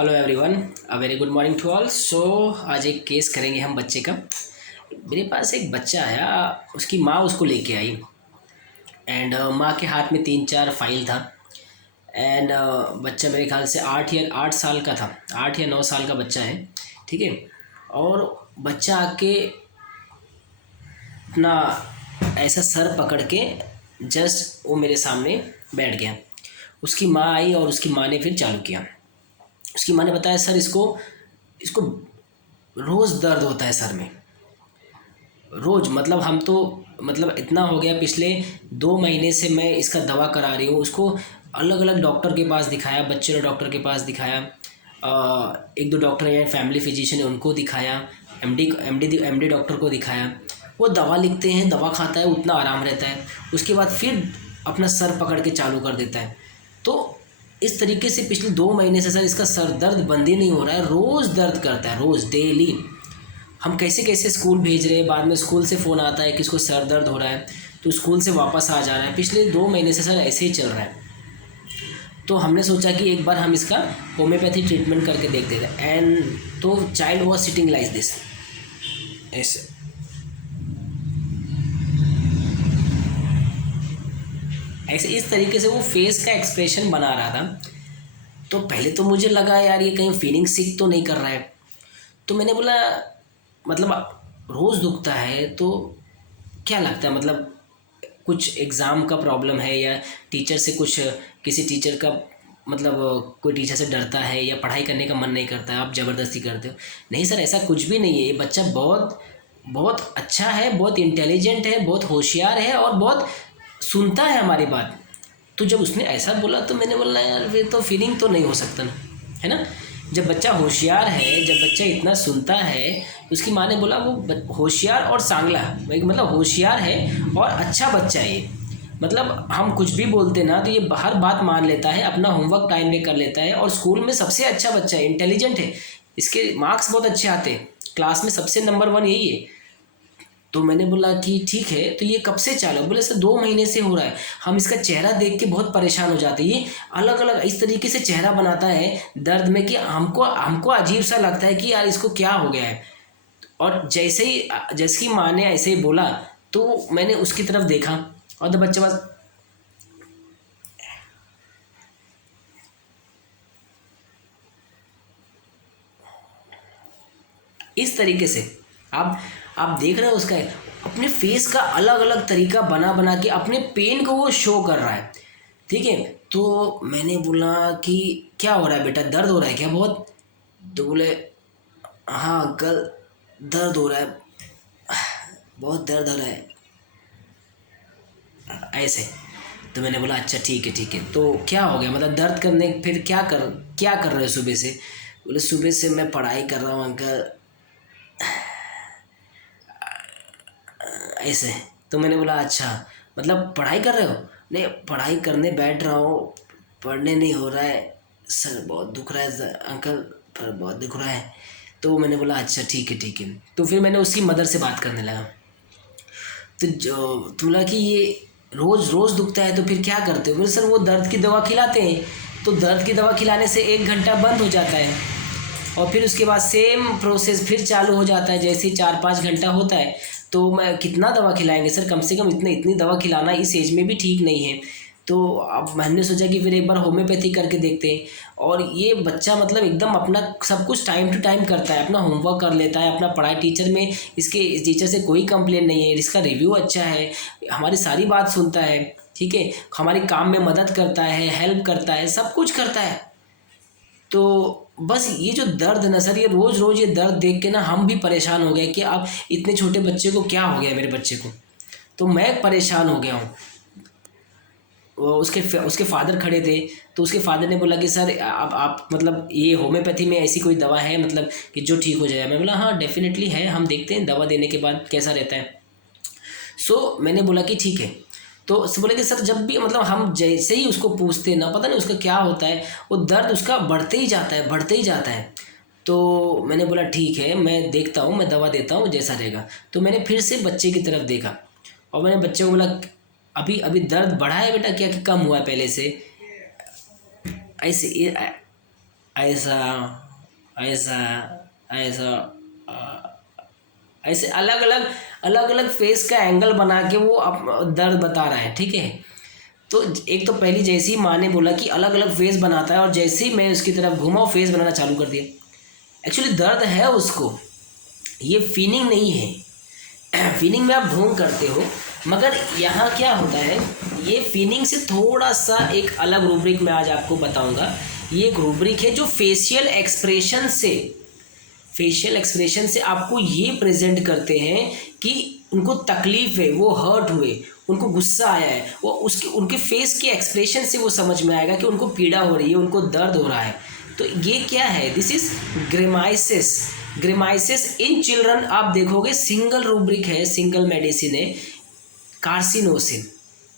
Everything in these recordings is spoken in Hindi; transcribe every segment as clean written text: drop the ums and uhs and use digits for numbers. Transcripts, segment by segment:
Hello everyone, a very good morning to all. So आज एक केस करेंगे हम बच्चे का। मेरे पास एक बच्चा आया, उसकी माँ उसको लेके आई एंड माँ के हाथ में तीन चार फाइल था। एंड बच्चा मेरे ख्याल से 8 साल का था, 8 या 9 साल का बच्चा है। ठीक है। और बच्चा आके अपना ऐसा सर पकड़ के जस्ट वो मेरे सामने बैठ गया। उसकी माँ आई और उसकी माँ ने फिर चालू किया। उसकी माँ ने बताया, सर इसको इसको रोज़ दर्द होता है सर में। रोज़ मतलब हम तो मतलब इतना हो गया, पिछले 2 महीने से मैं इसका दवा करा रही हूँ उसको। अलग अलग डॉक्टर के पास दिखाया, बच्चे डॉक्टर के पास दिखाया, एक दो डॉक्टर हैं फैमिली फिजिशियन है उनको दिखाया, एमडी डॉक्टर को दिखाया। वो दवा लिखते हैं, दवा खाता है, उतना आराम रहता है। उसके बाद फिर अपना सर पकड़ के चालू कर देता है। तो इस तरीके से पिछले 2 महीने से सर इसका सर दर्द बंद ही नहीं हो रहा है, रोज़ दर्द करता है, रोज़ डेली। हम कैसे कैसे स्कूल भेज रहे हैं, बाद में स्कूल से फ़ोन आता है कि इसको सर दर्द हो रहा है, तो स्कूल से वापस आ जा रहा है। पिछले 2 महीने से सर ऐसे ही चल रहा है। तो हमने सोचा कि एक बार हम इसका होम्योपैथी ट्रीटमेंट करके देखते थे। एंड तो child was sitting like this, ऐसे ऐसे इस तरीके से वो फेस का एक्सप्रेशन बना रहा था। तो पहले तो मुझे लगा यार ये कहीं फीलिंग सिक तो नहीं कर रहा है। तो मैंने बोला मतलब रोज़ दुखता है तो क्या लगता है, मतलब कुछ एग्ज़ाम का प्रॉब्लम है या टीचर से कुछ, किसी टीचर का मतलब कोई टीचर से डरता है या पढ़ाई करने का मन नहीं करता है, आप ज़बरदस्ती करते हो। नहीं सर, ऐसा कुछ भी नहीं है। ये बच्चा बहुत बहुत अच्छा है, बहुत इंटेलिजेंट है, बहुत होशियार है और बहुत सुनता है हमारी बात। तो जब उसने ऐसा बोला तो मैंने बोला यार ये तो फीलिंग तो नहीं हो सकता ना, है ना। जब बच्चा होशियार है, जब बच्चा इतना सुनता है, उसकी माँ ने बोला वो होशियार और सांगला, मतलब होशियार है और अच्छा बच्चा है ये। मतलब हम कुछ भी बोलते ना तो ये हर बात मान लेता है, अपना होमवर्क टाइम पे कर लेता है और स्कूल में सबसे अच्छा बच्चा है, इंटेलिजेंट है। इसके मार्क्स बहुत अच्छे आते हैं, क्लास में सबसे नंबर 1 यही है। तो मैंने बोला कि ठीक है, तो ये कब से चालू? बोले सर 2 महीने से हो रहा है। हम इसका चेहरा देख के बहुत परेशान हो जाते हैं। ये अलग अलग इस तरीके से चेहरा बनाता है दर्द में कि हमको हमको अजीब सा लगता है कि यार इसको क्या हो गया है। और जैसे ही जैसे कि माँ ने ऐसे ही बोला तो मैंने उसकी तरफ देखा और तो बच्चे बस इस तरीके से आप देख रहे हो उसका अपने फेस का अलग अलग तरीका बना बना के अपने पेन को वो शो कर रहा है। ठीक है। तो मैंने बोला कि क्या हो रहा है बेटा, दर्द हो रहा है क्या बहुत? तो बोले हाँ अंकल, दर्द हो रहा है, बहुत दर्द हो रहा है, ऐसे। तो मैंने बोला अच्छा ठीक है ठीक है, तो क्या हो गया, मतलब दर्द करने फिर क्या कर रहे हो सुबह से? बोले सुबह से मैं पढ़ाई कर रहा हूँ अंकल, ऐसे। तो मैंने बोला अच्छा, मतलब पढ़ाई कर रहे हो? नहीं, पढ़ाई करने बैठ रहा हूँ, पढ़ने नहीं हो रहा है, सर बहुत दुख रहा है अंकल, पर बहुत दुख रहा है। तो मैंने बोला अच्छा ठीक है ठीक है। तो फिर मैंने उसकी मदर से बात करने लगा। तो जो तो बोला कि ये रोज़ रोज़ दुखता है तो फिर क्या करते हो? बोले सर वो दर्द की दवा खिलाते हैं, तो दर्द की दवा खिलाने से 1 घंटा बंद हो जाता है और फिर उसके बाद सेम प्रोसेस फिर चालू हो जाता है, जैसे ही 4-5 घंटा होता है। तो मैं कितना दवा खिलाएंगे सर, कम से कम इतनी दवा खिलाना इस एज में भी ठीक नहीं है। तो अब मैंने सोचा कि फिर एक बार होम्योपैथी करके देखते हैं। और ये बच्चा मतलब एकदम अपना सब कुछ टाइम टू टाइम करता है, अपना होमवर्क कर लेता है, अपना पढ़ाई टीचर में इसके टीचर से कोई कंप्लेन नहीं है, इसका रिव्यू अच्छा है, हमारी सारी बात सुनता है। ठीक है। हमारी काम में मदद करता है, हेल्प करता है, सब कुछ करता है। तो बस ये जो दर्द है ना सर, ये रोज़ रोज़ ये दर्द देख के ना हम भी परेशान हो गए कि अब इतने छोटे बच्चे को क्या हो गया, मेरे बच्चे को। तो मैं परेशान हो गया हूँ। वो उसके फादर खड़े थे, तो उसके फादर ने बोला कि सर आप मतलब ये होम्योपैथी में ऐसी कोई दवा है मतलब कि जो ठीक हो जाए? मैं बोला हाँ डेफिनेटली है, हम देखते हैं दवा देने के बाद कैसा रहता है। मैंने बोला कि ठीक है। तो उससे बोले कि सर जब भी मतलब हम जैसे ही उसको पूछते हैं ना, पता नहीं उसका क्या होता है, वो दर्द उसका बढ़ते ही जाता है, बढ़ते ही जाता है। तो मैंने बोला ठीक है, मैं देखता हूँ, मैं दवा देता हूँ जैसा रहेगा। तो मैंने फिर से बच्चे की तरफ देखा और मैंने बच्चे को बोला अभी अभी दर्द बढ़ा है बेटा क्या कि कम हुआ है पहले से? ऐसे ऐसा, ऐसा, ऐसा, ऐसे अलग अलग फेस का एंगल बना के वो दर्द बता रहा है, ठीक है। तो एक तो पहली जैसे ही माँ ने बोला कि अलग अलग फेस बनाता है, और जैसे ही मैं उसकी तरफ घूमा वो फेस बनाना चालू कर दिया। एक्चुअली दर्द है उसको, ये फीलिंग नहीं है। फीलिंग में आप ढोंग करते हो, मगर यहाँ क्या होता है, ये फीलिंग से थोड़ा सा एक अलग रूब्रिक मैं आज आपको बताऊंगा। ये एक रूब्रिक है जो फेशियल एक्सप्रेशन से आपको ये प्रेजेंट करते हैं कि उनको तकलीफ है, वो हर्ट हुए, उनको गुस्सा आया है, वो उनके फेस के एक्सप्रेशन से वो समझ में आएगा कि उनको पीड़ा हो रही है, उनको दर्द हो रहा है। तो ये क्या है, दिस इज ग्रेमाइसिस इन चिल्ड्रन। आप देखोगे सिंगल रूब्रिक है, सिंगल मेडिसिन है, कार्सिनोसिन।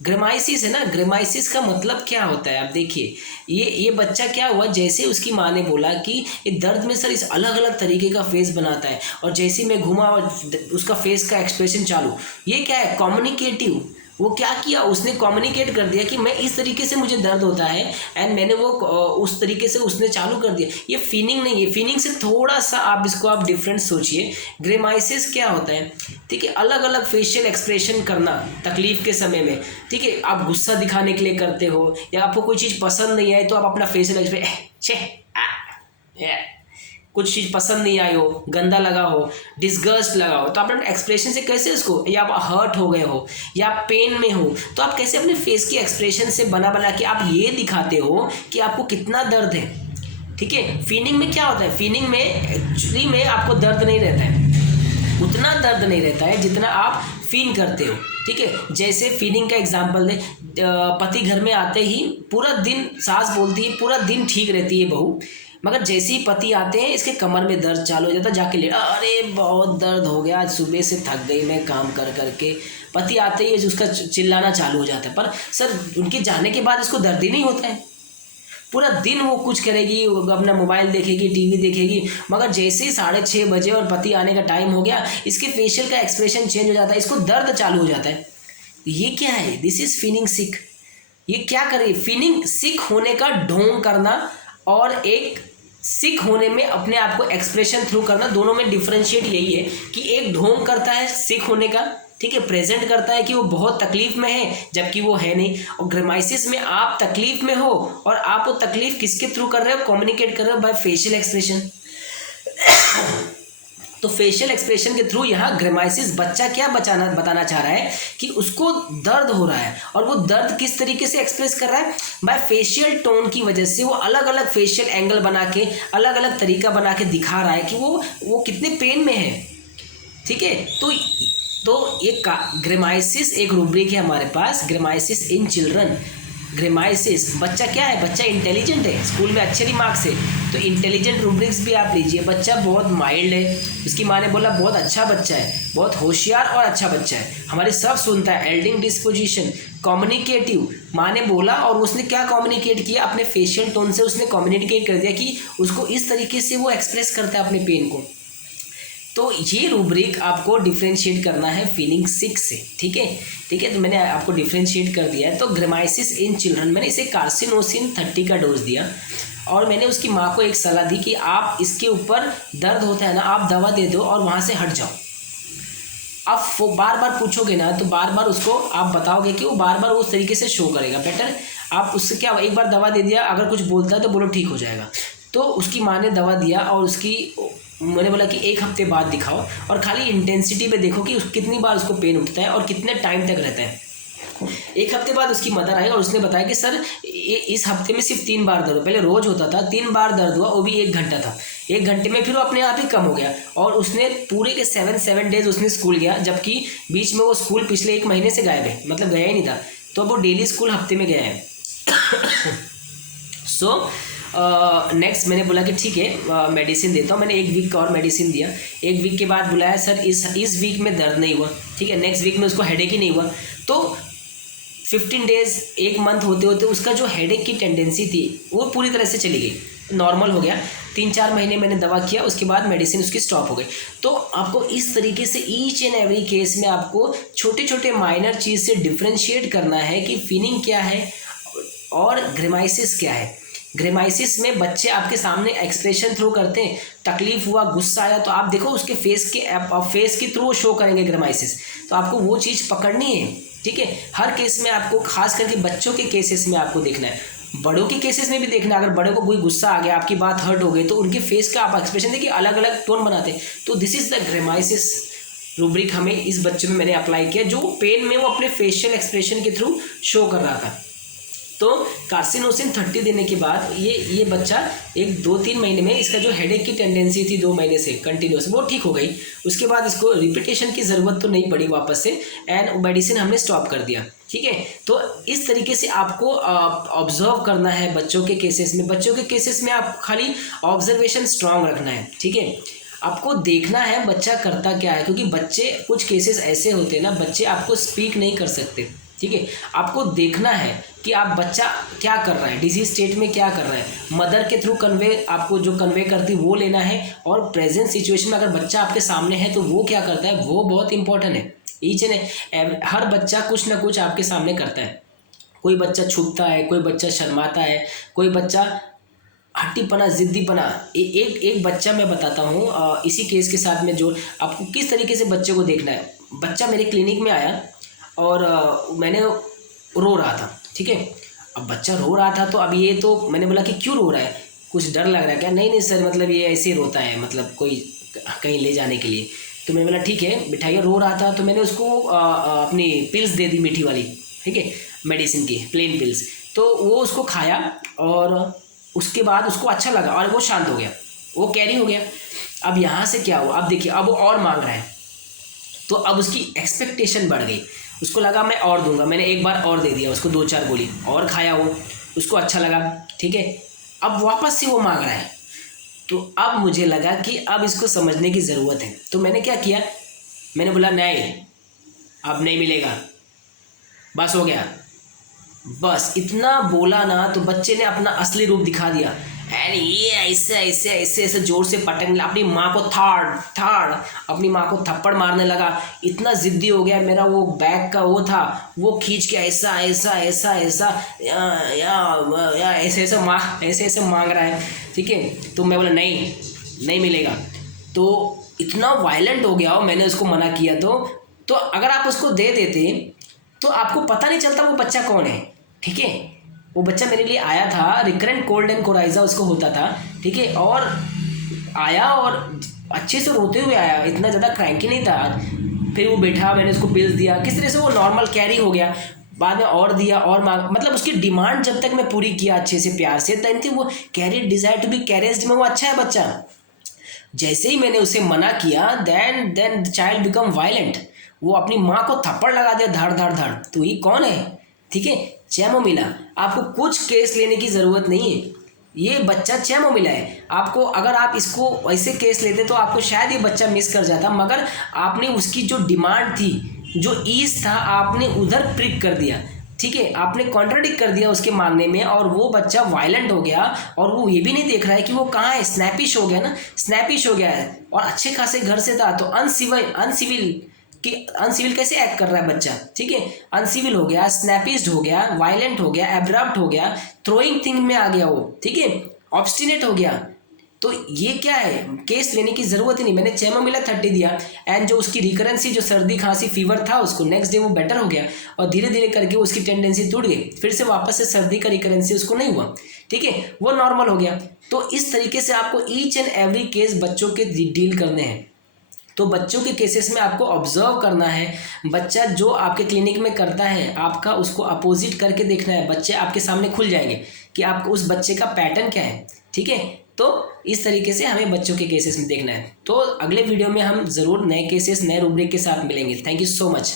ग्रेमाइसिस है ना, ग्रेमाइसिस का मतलब क्या होता है, आप देखिए ये बच्चा क्या हुआ, जैसे उसकी माँ ने बोला कि ये दर्द में सर इस अलग अलग तरीके का फेस बनाता है, और जैसे मैं घुमा और उसका फेस का एक्सप्रेशन चालू, ये क्या है, कम्युनिकेटिव। वो क्या किया, उसने कम्युनिकेट कर दिया कि मैं इस तरीके से मुझे दर्द होता है, एंड मैंने वो उस तरीके से उसने चालू कर दिया। ये फीलिंग नहीं है, फीलिंग से थोड़ा सा आप डिफरेंट सोचिए। ग्रेमाइसिस क्या होता है, ठीक है, अलग अलग फेशियल एक्सप्रेशन करना तकलीफ के समय में, ठीक है। आप गुस्सा दिखाने के लिए करते हो, या आपको कोई चीज़ पसंद नहीं आए तो आप अपना फेशियल एक्सप्रेशन, कुछ चीज़ पसंद नहीं आई हो, गंदा लगा हो, डिस्गस्ट लगा हो, तो आप अपने एक्सप्रेशन से कैसे उसको, या आप हर्ट हो गए हो, या आप पेन में हो, तो आप कैसे अपने फेस की एक्सप्रेशन से बना के आप ये दिखाते हो कि आपको कितना दर्द है, ठीक है। फीलिंग में क्या होता है, फीलिंग में एक्चुअली में आपको दर्द नहीं रहता है, उतना दर्द नहीं रहता है जितना आप फील करते हो, ठीक है। जैसे फीलिंग का एग्जांपल दे, पति घर में आते ही पूरा दिन, सास बोलती है पूरा दिन ठीक रहती है बहू, मगर जैसे ही पति आते हैं इसके कमर में दर्द चालू हो जाता है, जाके ले, अरे बहुत दर्द हो गया, आज सुबह से थक गई मैं काम कर करके। पति आते ही उसका चिल्लाना चालू हो जाता है, पर सर उनके जाने के बाद इसको दर्द ही नहीं होता है। पूरा दिन वो कुछ करेगी, अपना मोबाइल देखेगी, टीवी देखेगी, मगर जैसे ही 6:30 बजे और पति आने का टाइम हो गया, इसके फेशियल का एक्सप्रेशन चेंज हो जाता है, इसको दर्द चालू हो जाता है। ये क्या है, दिस इज फीलिंग सिक। ये क्या करे, फीलिंग सिक होने का ढोंग करना और एक सिक होने में अपने आप को एक्सप्रेशन थ्रू करना, दोनों में डिफरेंशिएट यही है कि एक ढोंग करता है सिक होने का, ठीक है, प्रेजेंट करता है कि वो बहुत तकलीफ में है जबकि वो है नहीं, और ग्रेमाइसिस में आप तकलीफ में हो और आप वो तकलीफ किसके थ्रू कर रहे हो, कम्युनिकेट कर रहे हो बाय फेशियल एक्सप्रेशन। तो फेशियल एक्सप्रेशन के थ्रू यहाँ ग्रेमाइसिस बच्चा क्या बताना चाह रहा है कि उसको दर्द हो रहा है, और वो दर्द किस तरीके से एक्सप्रेस कर रहा है, बाय फेशियल टोन की वजह से। वो अलग अलग फेशियल एंगल बना के, अलग अलग तरीका बना के दिखा रहा है कि वो कितने पेन में है, ठीक है। तो एक ग्रेमाइसिस एक रूब्रिक है हमारे पास, ग्रेमाइसिस इन चिल्ड्रन। ग्रेमाइसिस, बच्चा क्या है, बच्चा इंटेलिजेंट है, स्कूल में अच्छे रिमार्क्स है, तो इंटेलिजेंट रूब्रिक्स भी आप लीजिए। बच्चा बहुत माइल्ड है, उसकी माँ ने बोला बहुत अच्छा बच्चा है, बहुत होशियार और अच्छा बच्चा है, हमारे सब सुनता है, एल्डिंग डिस्पोजिशन, कम्युनिकेटिव। माँ ने बोला और उसने क्या कम्युनिकेट किया, अपने फेशियल टोन से उसने कम्युनिकेट कर दिया कि उसको इस तरीके से वो एक्सप्रेस करता है अपने पेन को। तो ये रूब्रिक आपको डिफ्रेंशिएट करना है फीलिंग सिक से, ठीक है, ठीक है। तो मैंने आपको डिफ्रेंशिएट कर दिया है। तो ग्रेमाइसिस इन चिल्ड्रन, मैंने इसे कार्सिनोसिन 30 का डोज दिया, और मैंने उसकी माँ को एक सलाह दी कि आप इसके ऊपर दर्द होता है ना, आप दवा दे दो और वहाँ से हट जाओ। आप वो बार बार पूछोगे ना, तो बार बार उसको आप बताओगे कि वो बार बार उस तरीके से शो करेगा। बेटर आप उससे क्या, एक बार दवा दे दिया, अगर कुछ बोलता है तो बोलो ठीक हो जाएगा। तो उसकी माँ ने दवा दिया, और मैंने बोला कि 1 हफ्ते बाद दिखाओ, और खाली इंटेंसिटी पे देखो कि कितनी बार उसको पेन उठता है और कितने टाइम तक रहता है। 1 हफ्ते बाद उसकी मदर आई और उसने बताया कि सर इस हफ्ते में सिर्फ 3 बार दर्द हुआ, पहले रोज होता था, 3 बार दर्द हुआ, वो भी 1 घंटा था, 1 घंटे में फिर वो अपने आप ही कम हो गया। और उसने पूरे के 7 डेज उसने स्कूल गया, जबकि बीच में वो स्कूल पिछले 1 महीने से गायब है, मतलब गया ही नहीं था। तो अब वो डेली स्कूल हफ्ते में गया है। सो नेक्स्ट मैंने बोला कि ठीक है मेडिसिन देता हूँ। मैंने 1 वीक का और मेडिसिन दिया। 1 वीक के बाद बुलाया, सर इस वीक में दर्द नहीं हुआ, ठीक है, नेक्स्ट वीक में उसको हेडेक ही नहीं हुआ। तो 15 डेज 1 मंथ होते होते उसका जो हेडेक की टेंडेंसी थी वो पूरी तरह से चली गई, नॉर्मल हो गया। 3-4 महीने मैंने दवा किया, उसके बाद मेडिसिन उसकी स्टॉप हो गई। तो आपको इस तरीके से ईच एंड एवरी केस में आपको छोटे छोटे माइनर चीज़ से डिफ्रेंशिएट करना है कि फीलिंग क्या है और ग्रेमाइसिस क्या है। ग्रेमाइसिस में बच्चे आपके सामने एक्सप्रेशन थ्रो करते हैं, तकलीफ हुआ, गुस्सा आया तो आप देखो उसके फेस के थ्रू शो करेंगे ग्रेमाइसिस, तो आपको वो चीज़ पकड़नी है, ठीक है। हर केस में आपको, खास करके बच्चों के केसेस में आपको देखना है, बड़ों के केसेस में भी देखना है। अगर बड़े को कोई गुस्सा आ गया, आपकी बात हर्ट हो गई, तो उनके फेस का आप एक्सप्रेशन देखिए, अलग अलग टोन बनाते हैं। तो दिस इज द ग्रेमाइसिस रूब्रिक हमें इस बच्चे में मैंने अप्लाई किया, जो पेन में वो अपने फेशियल एक्सप्रेशन के थ्रू शो कर रहा था। तो कार्सिनोसिन 30 देने के बाद ये बच्चा 1-2-3 महीने में इसका जो हेडेक की टेंडेंसी थी 2 महीने से कंटिन्यूस, वो ठीक हो गई। उसके बाद इसको रिपीटेशन की ज़रूरत तो नहीं पड़ी वापस से, एंड मेडिसिन हमने स्टॉप कर दिया, ठीक है। तो इस तरीके से आपको ऑब्जर्व करना है बच्चों के केसेस में। बच्चों के केसेस में आप खाली ऑब्जर्वेशन स्ट्रांग रखना है, ठीक है। आपको देखना है बच्चा करता क्या है, क्योंकि बच्चे, कुछ केसेस ऐसे होते हैं ना, बच्चे आपको स्पीक नहीं कर सकते, ठीक है। आपको देखना है कि आप बच्चा क्या कर रहा है, डिजीज स्टेट में क्या कर रहा है, मदर के थ्रू कन्वे, आपको जो कन्वे करती वो लेना है, और प्रेजेंट सिचुएशन में अगर बच्चा आपके सामने है तो वो क्या करता है, वो बहुत इंपॉर्टेंट है। ईच एंड हर बच्चा कुछ ना कुछ आपके सामने करता है। कोई बच्चा छुपता है, कोई बच्चा शर्माता है, कोई बच्चा हट्टीपना, जिद्दीपना। एक बच्चा मैं बताता हूँ इसी केस के साथ में, जो आपको किस तरीके से बच्चे को देखना है। बच्चा मेरे क्लिनिक में आया और मैंने रो रहा था, ठीक है। अब बच्चा रो रहा था, तो अब ये तो मैंने बोला कि क्यों रो रहा है, कुछ डर लग रहा है क्या? नहीं सर, मतलब ये ऐसे ही रोता है, मतलब कोई कहीं ले जाने के लिए। तो मैंने बोला ठीक है बिठाइए। रो रहा था तो मैंने उसको अपनी पिल्स दे दी, मीठी वाली, ठीक है, मेडिसिन की प्लेन पिल्स। तो वो उसको खाया और उसके बाद उसको अच्छा लगा और वो शांत हो गया, वो कैरी हो गया। अब यहाँ से क्या हुआ, अब देखिए, अब वो और मांग रहा है, तो अब उसकी एक्सपेक्टेशन बढ़ गई। उसको लगा मैं और दूंगा, मैंने एक बार और दे दिया उसको, 2-4 गोली और खाया, वो उसको अच्छा लगा, ठीक है। अब वापस से वो मांग रहा है, तो अब मुझे लगा कि अब इसको समझने की ज़रूरत है। तो मैंने क्या किया, मैंने बोला नहीं, अब नहीं मिलेगा, बस हो गया। बस इतना बोला ना, तो बच्चे ने अपना असली रूप दिखा दिया, एंड ये ऐसे ऐसे ऐसे ऐसे जोर से पटकने लगा, अपनी माँ को थाड़ अपनी माँ को थप्पड़ मारने लगा। इतना ज़िद्दी हो गया, मेरा वो बैग का वो था, वो खींच के ऐसा ऐसा ऐसा ऐसा या ऐसे ऐसे मांग रहा है, ठीक है। तो मैं बोला नहीं मिलेगा। तो इतना वायलेंट हो गया, मैंने उसको मना किया। तो अगर आप उसको दे देते तो आपको पता नहीं चलता वो बच्चा कौन है, ठीक है। वो बच्चा मेरे लिए आया था, रिकरेंट कोल्ड एंड कोराइजा उसको होता था, ठीक है, और आया और अच्छे से रोते हुए आया, इतना ज़्यादा क्रैंकी नहीं था। फिर वो बैठा, मैंने उसको पिल्स दिया, किस तरह से वो नॉर्मल कैरी हो गया। बाद में और दिया और मांग, मतलब उसकी डिमांड जब तक मैं पूरी किया अच्छे से प्यार से, देन थी वो कैरी डिजायर टू बी कैरेज्ड में वो अच्छा है बच्चा। जैसे ही मैंने उसे मना किया, then the child become violent. वो अपनी माँ को थप्पड़ लगा दिया, धड़। तो ये कौन है, ठीक है, चैमोमिला। आपको कुछ केस लेने की ज़रूरत नहीं है, ये बच्चा चैमोमिला है। आपको, अगर आप इसको वैसे केस लेते तो आपको शायद ये बच्चा मिस कर जाता, मगर आपने उसकी जो डिमांड थी, जो ईज था, आपने उधर प्रिक कर दिया, ठीक है, आपने कॉन्ट्राडिक्ट कर दिया उसके मांगने में, और वो बच्चा वायलेंट हो गया। और वो ये भी नहीं देख रहा है कि वो कहाँ है, स्नैपिश हो गया ना, स्नैपिश हो गया है, और अच्छे खासे घर से था। तो अनसिविल कैसे एक्ट कर रहा है बच्चा, ठीक है, अनसिविल हो गया, स्नैपिस्ड हो गया, वायलेंट हो गया, एब्रप्ट हो गया, थ्रोइंग थिंग में आ गया वो, ठीक है, ऑब्स्टिनेट हो गया। तो ये क्या है, केस लेने की ज़रूरत ही नहीं। मैंने चैमोमिला 30 दिया, एंड जो उसकी रिकरेंसी, जो सर्दी खांसी फीवर था उसको, नेक्स्ट डे वो बेटर हो गया, और धीरे धीरे करके उसकी टेंडेंसी टूट गई, फिर से वापस से सर्दी का रिकरेंसी उसको नहीं हुआ, ठीक है, वो नॉर्मल हो गया। तो इस तरीके से आपको ईच एंड एवरी केस बच्चों के डील करने हैं। तो बच्चों के केसेस में आपको ऑब्जर्व करना है, बच्चा जो आपके क्लिनिक में करता है आपका, उसको अपोजिट करके देखना है। बच्चे आपके सामने खुल जाएंगे कि आपको उस बच्चे का पैटर्न क्या है, ठीक है। तो इस तरीके से हमें बच्चों के केसेस में देखना है। तो अगले वीडियो में हम ज़रूर नए केसेस, नए रूब्रिक के साथ मिलेंगे। Thank you so much.